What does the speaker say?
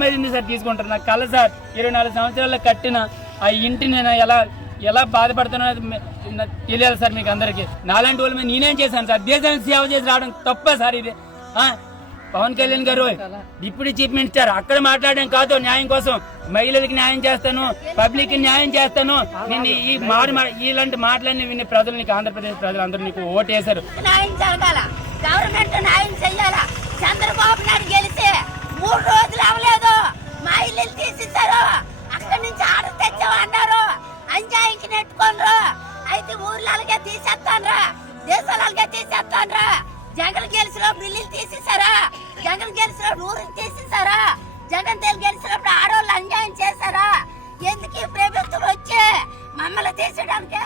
మీద ఎందుకు సార్ తీసుకుంటారు? నాకు కళ సార్ 24 సంవత్సరాల్లో కట్టిన ఆ ఇంటిని నేను ఎలా బాధపడుతున్నా తెలియాలి సార్ మీకు అందరికీ. నాలాంటి వాళ్ళ మీద నేనేం చేశాను సార్? దేశానికి సేవ చేసి రావడం తప్ప సార్ ఇది? పవన్ కళ్యాణ్ గారు డిప్యూటీ చీఫ్ మినిస్టర్, అక్కడ మాట్లాడడం కాదు న్యాయం కోసం. మహిళలకు న్యాయం చేస్తాను, పబ్లిక్ కి న్యాయం చేస్తాను. నేను ఇలాంటి మాటలన్నీ విని ప్రజలు నీకు, ఆంధ్రప్రదేశ్ ప్రజలందరూ నీకు ఓటేశారు. న్యాయం జరగాల, గవర్నమెంట్ న్యాయం చెయ్యాల. చంద్రబాబు నాయుడు గెలిచి 3 రోజులు అవ్వలేదు, మా ఇల్లు తీసిస్తారు. అక్కడి నుంచి ఆర్డర్ తెచ్చామన్నారు, అంజాయికి నెట్టుకోనరు. అయితే ఊర్లకే తీసేస్తాన్రా, దేశాలకే తీసేస్తాన్రా. జగన్ గెలిచినప్పుడు ఇల్లు తీసేసారా? జగన్ గెలిచినప్పుడు ఊరికి తీసేసారా? జగన్ గెలిచినప్పుడు ఆడవాళ్ళు అన్యాయం చేశారా? ఎందుకు ఈ ప్రభుత్వం వచ్చి మమ్మల్ని తీసేయడానికి?